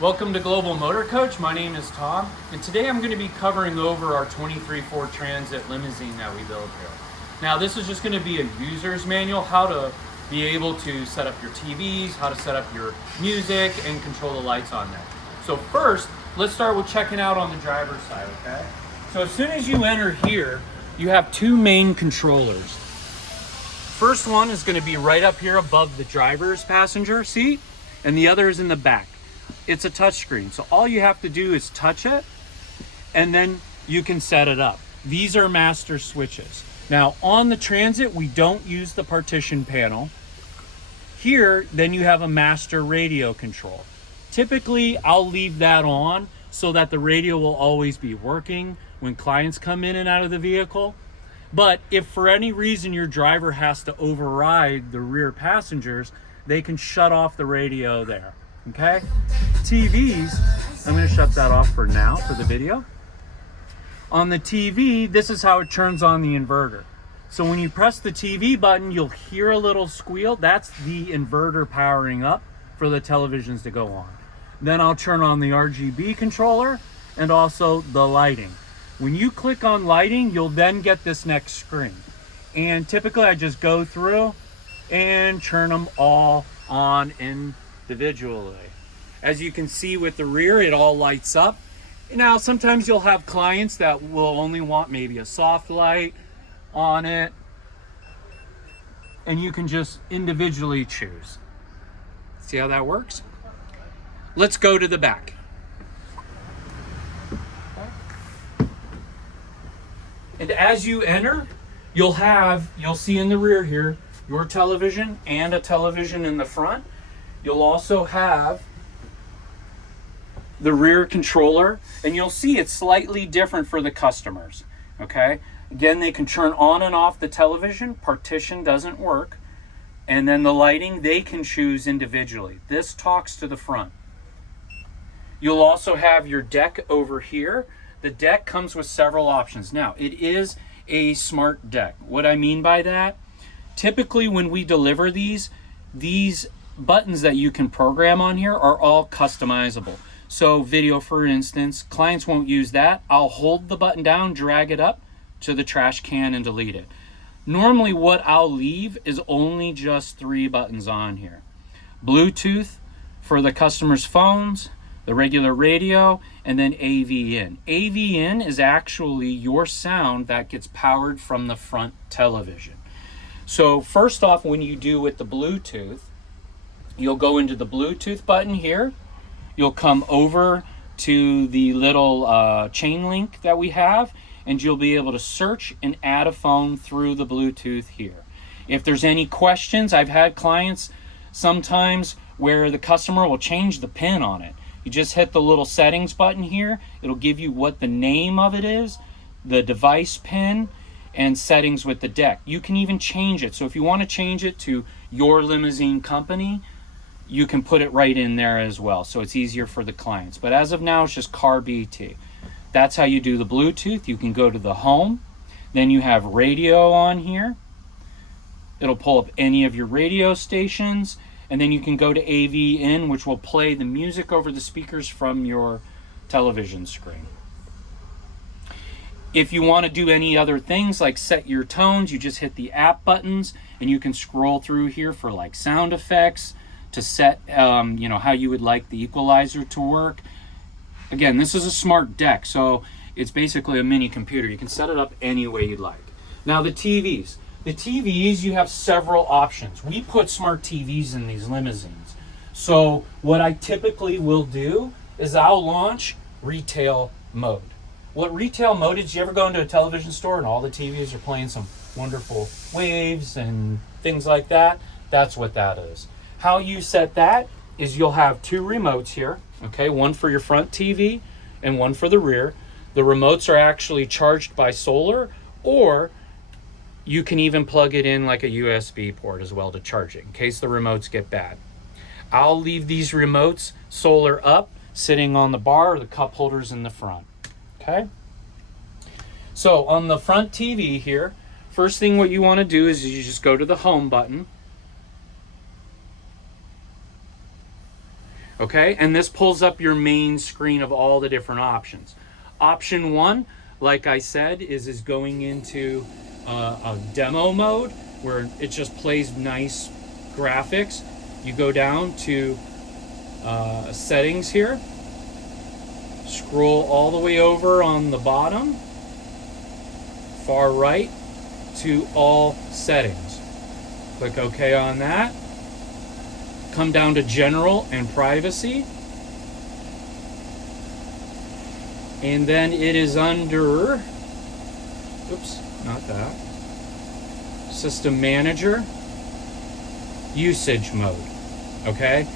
Welcome to Global Motor Coach. My name is Tom, and today I'm going to be covering over our 23 Ford Transit limousine that we build here. Now, this is just going to be a user's manual, how to be able to set up your TVs, how to set up your music, and control the lights on there. So first, let's start with checking out on the driver's side, okay? So as soon as you enter here, you have two main controllers. First one is going to be right up here above the driver's passenger seat, and the other is in the back. It's a touch screen, so all you have to do is touch it and then you can set it up. These are master switches. Now on the Transit, we don't use the partition panel. Here, then you have a master radio control. Typically, I'll leave that on so that the radio will always be working when clients come in and out of the vehicle. But if for any reason your driver has to override the rear passengers, they can shut off the radio there. Okay, TVs, I'm going to shut that off for now for the video. On the TV, this is how it turns on the inverter. So when you press the TV button, you'll hear a little squeal. That's the inverter powering up for the televisions to go on. Then I'll turn on the RGB controller and also the lighting. When you click on lighting, you'll then get this next screen. And typically I just go through and turn them all on individually. As you can see with the rear, it all lights up. Now, sometimes you'll have clients that will only want maybe a soft light on it, and you can just individually choose. See how that works? Let's go to the back. And as you enter, you'll see in the rear here, your television and a television in the front. You'll also have the rear controller, and you'll see it's slightly different for the customers, okay? Again, they can turn on and off the television. Partition doesn't work. And then the lighting, they can choose individually. This talks to the front. You'll also have your deck over here. The deck comes with several options. Now, it is a smart deck. What I mean by that, typically when we deliver these buttons that you can program on here are all customizable. So video, for instance, clients won't use that. I'll hold the button down, drag it up to the trash can and delete it. Normally what I'll leave is only just 3 buttons on here. Bluetooth for the customer's phones, the regular radio, and then AV in. AV in is actually your sound that gets powered from the front television. So first off, when you do with the Bluetooth, you'll go into the Bluetooth button here. You'll come over to the little chain link that we have, and you'll be able to search and add a phone through the Bluetooth here. If there's any questions, I've had clients sometimes where the customer will change the pin on it. You just hit the little settings button here. It'll give you what the name of it is, the device pin, and settings with the deck. You can even change it. So if you want to change it to your limousine company, you can put it right in there as well. So it's easier for the clients. But as of now, it's just Car BT. That's how you do the Bluetooth. You can go to the home. Then you have radio on here. It'll pull up any of your radio stations. And then you can go to AV in, which will play the music over the speakers from your television screen. If you want to do any other things like set your tones, you just hit the app buttons, and you can scroll through here for like sound effects to set how you would like the equalizer to work. Again, this is a smart deck, so it's basically a mini computer. You can set it up any way you'd like. Now the TVs. The TVs, you have several options. We put smart TVs in these limousines. So what I typically will do is I'll launch retail mode. What retail mode is, you ever go into a television store and all the TVs are playing some wonderful waves and things like that? That's what that is. How you set that is you'll have 2 remotes here, okay? One for your front TV and one for the rear. The remotes are actually charged by solar, or you can even plug it in like a USB port as well to charge it in case the remotes get bad. I'll leave these remotes solar up, sitting on the bar or the cup holders in the front. Okay, so on the front TV here, first thing what you want to do is you just go to the home button. Okay, and this pulls up your main screen of all the different options. Option 1, like I said, is going into a demo mode where it just plays nice graphics. You go down to settings here, scroll all the way over on the bottom, far right, to all settings. Click OK on that. Come down to general and privacy. And then it is under, oops, not that, system manager, usage mode. Okay,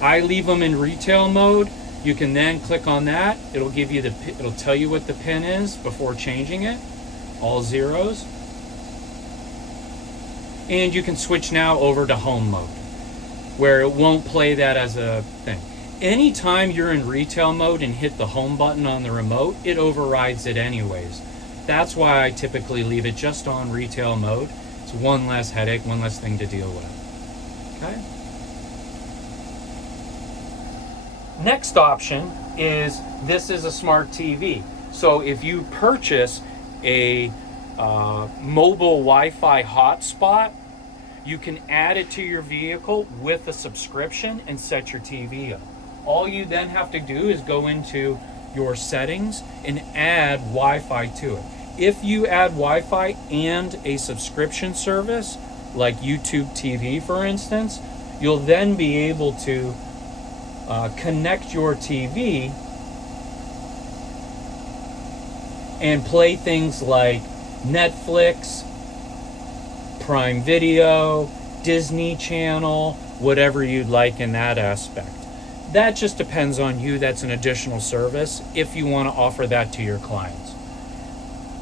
I leave them in retail mode. You can then click on that. It'll give you it'll tell you what the pin is before changing it, all zeros. And you can switch now over to home mode, where it won't play that as a thing. Anytime you're in retail mode and hit the home button on the remote, it overrides it anyways. That's why I typically leave it just on retail mode. It's one less headache, one less thing to deal with. Okay. Next option is, this is a smart TV. So if you purchase a mobile Wi-Fi hotspot, you can add it to your vehicle with a subscription and set your TV up. All you then have to do is go into your settings and add Wi-Fi to it. If you add Wi-Fi and a subscription service, like YouTube TV for instance, you'll then be able to connect your TV and play things like Netflix, Prime Video, Disney Channel, whatever you'd like in that aspect. That just depends on you. That's an additional service if you want to offer that to your clients.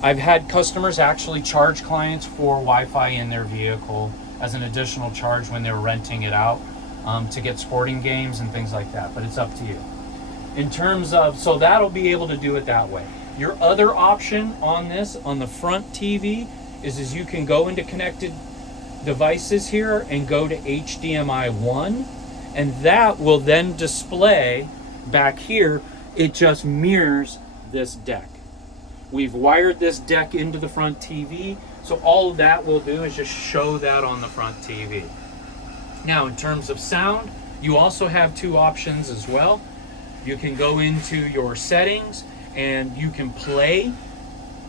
I've had customers actually charge clients for Wi-Fi in their vehicle as an additional charge when they're renting it out to get sporting games and things like that, but it's up to you. In terms of, so that'll be able to do it that way. Your other option on this, on the front TV, is you can go into connected devices here and go to HDMI 1, and that will then display back here. It just mirrors this deck. We've wired this deck into the front TV, so all that will do is just show that on the front TV. Now, in terms of sound, you also have two options as well. You can go into your settings and you can play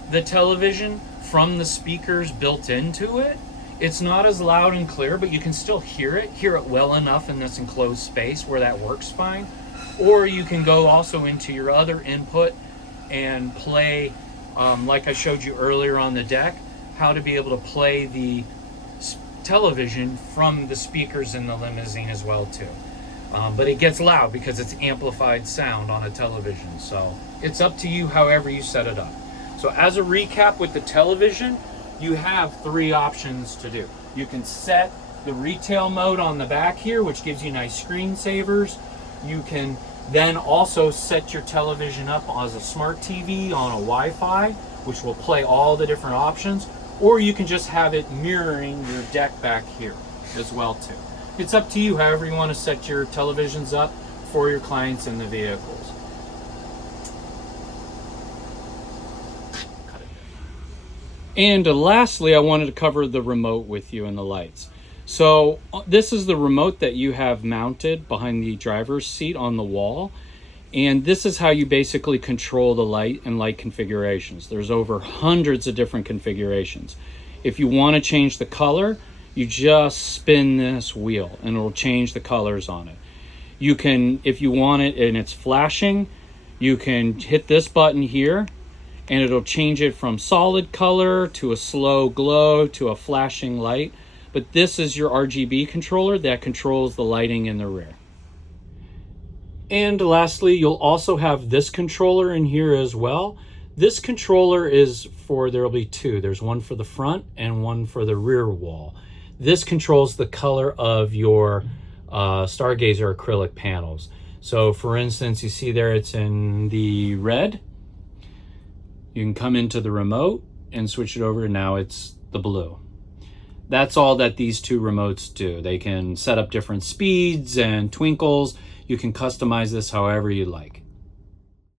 the television from the speakers built into it. It's not as loud and clear, but you can still hear it well enough in this enclosed space where that works fine. Or you can go also into your other input and play, like I showed you earlier on the deck, how to be able to play the television from the speakers in the limousine as well too. But it gets loud because it's amplified sound on a television. So it's up to you however you set it up. So as a recap with the television, you have three options to do. You can set the retail mode on the back here, which gives you nice screensavers. You can then also set your television up as a smart TV on a Wi-Fi, which will play all the different options. Or you can just have it mirroring your deck back here as well too. It's up to you however you want to set your televisions up for your clients in the vehicles. And lastly, I wanted to cover the remote with you and the lights. So this is the remote that you have mounted behind the driver's seat on the wall. And this is how you basically control the light and light configurations. There's over hundreds of different configurations. If you want to change the color, you just spin this wheel and it'll change the colors on it. You can, if you want it and it's flashing, you can hit this button here and it'll change it from solid color to a slow glow to a flashing light. But this is your RGB controller that controls the lighting in the rear. And lastly, you'll also have this controller in here as well. This controller is for, there'll be two. There's one for the front and one for the rear wall. This controls the color of your Stargazer acrylic panels. So for instance, you see there it's in the red. You can come into the remote and switch it over, and now it's the blue. That's all that these two remotes do. They can set up different speeds and twinkles. You can customize this however you like.